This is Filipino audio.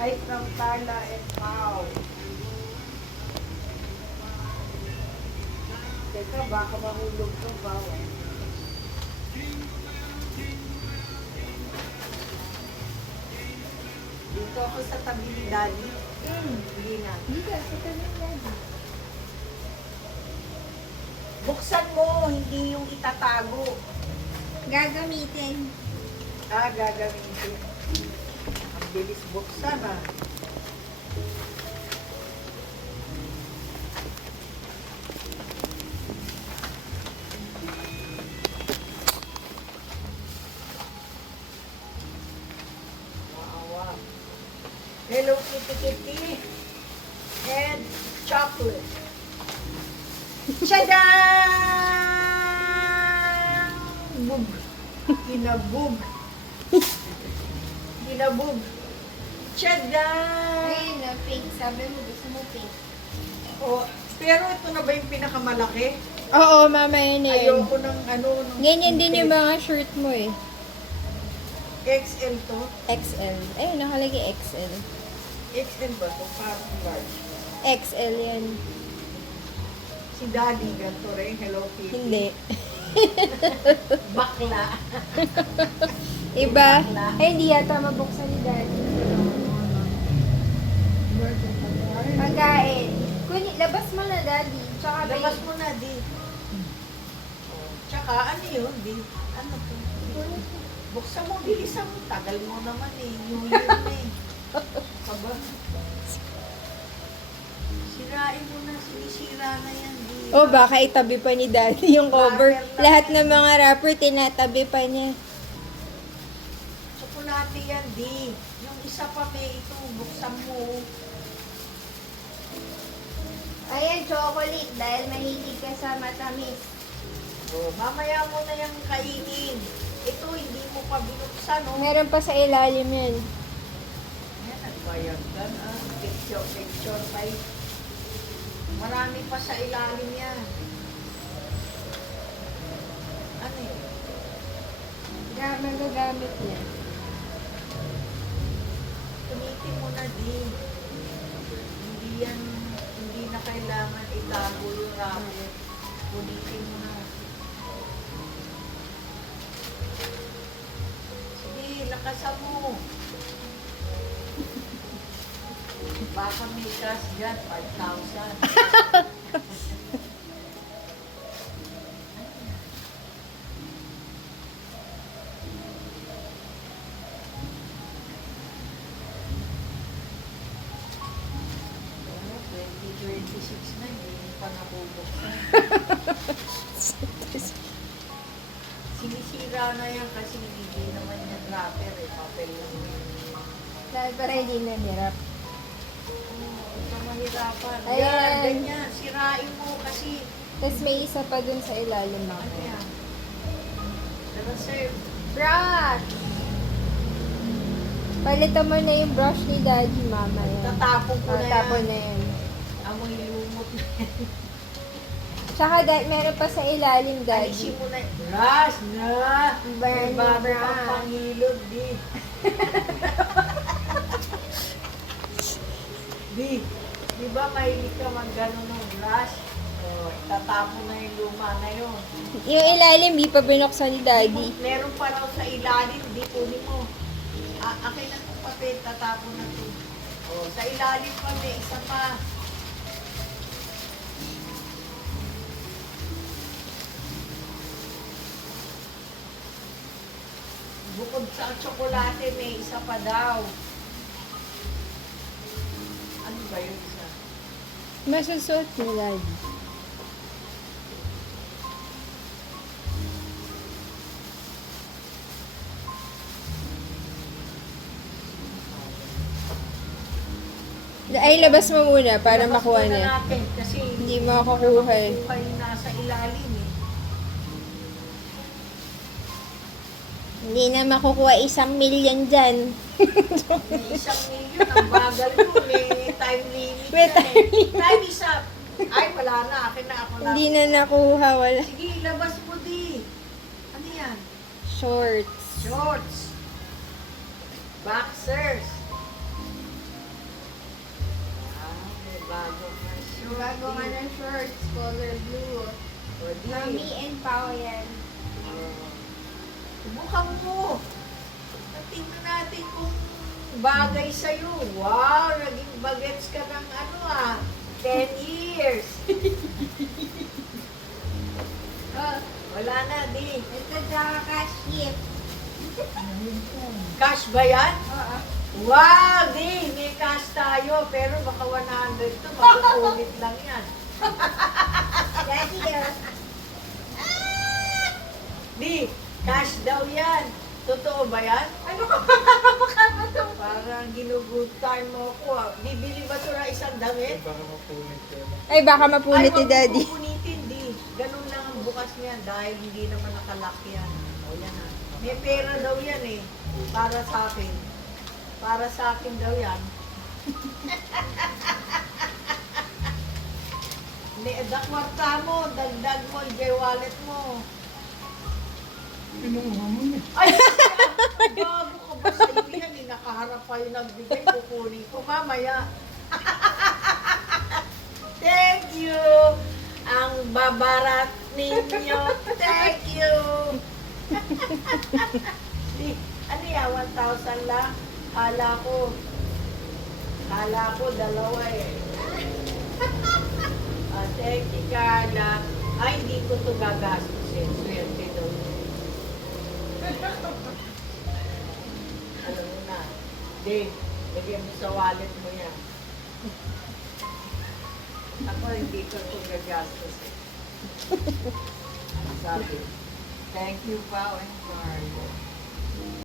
Ay, from Carla and Pao. Teka, baka mahulog to, Pao. Dito ako sa tabi ni Daddy. Hindi na. Dito, sa tabi yan. Buksan mo, hindi yung itatago. Gagamitin. Gagamitin. Ang bilis buksan, Wow. Hello, Kitty Kitty. And chocolate. Tadang! Bug. Kinabug. Kinabug. Tadang! Ayun na, pink. Sabi mo, gusto mo pink. Oh, pero ito na ba yung pinakamalaki? Oo, mamaya na yun. Ayoko ng ano. Ganyan din yung mga shirt mo eh. XL to. XL. Ayun, nakalagay XL. XL ba to? Parang large. XL yan. Si Daddy, ganito rin. Hello, Kitty. Hindi. Bakla. Iba? Ay, hindi yata mabuksan ni Daddy. Pagkain. Labas mo na, Daddy. Tsaka Labas mo na, di. Tsaka, ano yun, di? Ano to? Buksan mo, bilisan mo. Tagal mo naman eh. New Year na eh. Aba. Sirain mo na. Sinisira na yan, di. Oh, baka itabi pa ni Daddy yung cover. Lahat ng mga rapper, tinatabi pa niya. Tsokolate yan, di. Yung isa pa may ito. Buksan mo. Ayan, chocolate. Dahil mahilig ka sa matamis. Oh, mamaya mo na yung kainin. Ito, hindi mo pa binuksan, oh. Meron pa sa ilalim yan. Yan, nagbayag ka na. Picture pa eh. Marami pa sa ilalim yan. Ano yun? Magagamit niya. Tumitin mo na din. Hindi na kailangan itago yung ramen. Tumitin mo na. Sige, lakasan mo. Baka may cash dyan, 5,000. Ano, 2026 na, hindi pa nabubuksan. Sinisira na yan kasi hindi naman yan wrapper eh, papel lang yun. Dahil para hindi nanirap. Ito mahirapan. Ayan. Yan, ganyan. Sirain mo kasi. Tapos may isa pa dun sa ilalim Ano mga. yan? Reserve. Brush! Palitan mo na yung brush ni Daddy, Mama. Yan. Tatapon ko na Tatapon yan. na yan. Amoy lumot na yan. Tsaka meron pa sa ilalim, Daddy. Alisin mo na yung brush na. Burn Bago brush. pang pangilog, di. Di ba mahilig ka mag-gano ng brush? O, tatapon na yung luma na yun. Yung ilalim, di pa binuksan ni Daddy. Meron pa raw sa ilalim, di kunin mo. Akin na itong papel, tatapon na ito. O, sa ilalim pa may isa pa. Bukod sa tsokolate, may isa pa daw. Ano ba yun isa? Masusuot ni Daddy. Ay, labas mo muna para Labas makuha muna niya. natin kasi Hindi makakuha eh. makukuha yung nasa ilalim eh. Hindi na makukuha 1,000,000 dyan. May 1,000,000, ang bagal mo. May time limit May yan eh. Time is up. Ay, wala na. Akin na ako na. Hindi na nakuha, wala. Sige, labas mo di. Ano yan? Shorts. Shorts. Boxers. Bago nga short. Bago nga ng shorts, color blue. O, di. Mami and Pao yan. Subukan mo. Tingnan natin kung bagay sa'yo. Wow, naging bagets ka ng 10 years. Oh, Wala na, di. ito sa cash gift. Cash ba yan? Oo. Wow, di. May cash tayo. Pero baka 100 to. Makukulit lang yan. Daddy, Di, cash daw yan. Totoo ba yan? ano ka ba? Parang ginugood time mo ako. Bibili ba ito na isang damit? Ay, baka mapunit ni wag mo Daddy. pupunitin, di. Ganun lang ang bukas niyan dahil hindi naman nakalock yan. O yan ha. May pera daw yan eh. Para sa akin. Para sa akin daw yan. Hindi, kwarta mo, dagdag mo, wallet mo. Ay, bago ka ba sa iyo yan? Eh, nakaharap pa yung nagbigay, kukunin ko mamaya. Thank you! Ang babarat ninyo. Thank you! Di, ano yan, 1,000 lang? Kala ko dalawa eh. Thank you, Carla. Ay, hindi ko ito gagastusin. Swerte daw. Alam mo na. Dave, lagyan mo sa wallet mo yan. Ako, hindi ko ito gagastusin. Sabi, thank you, Pao and Carla.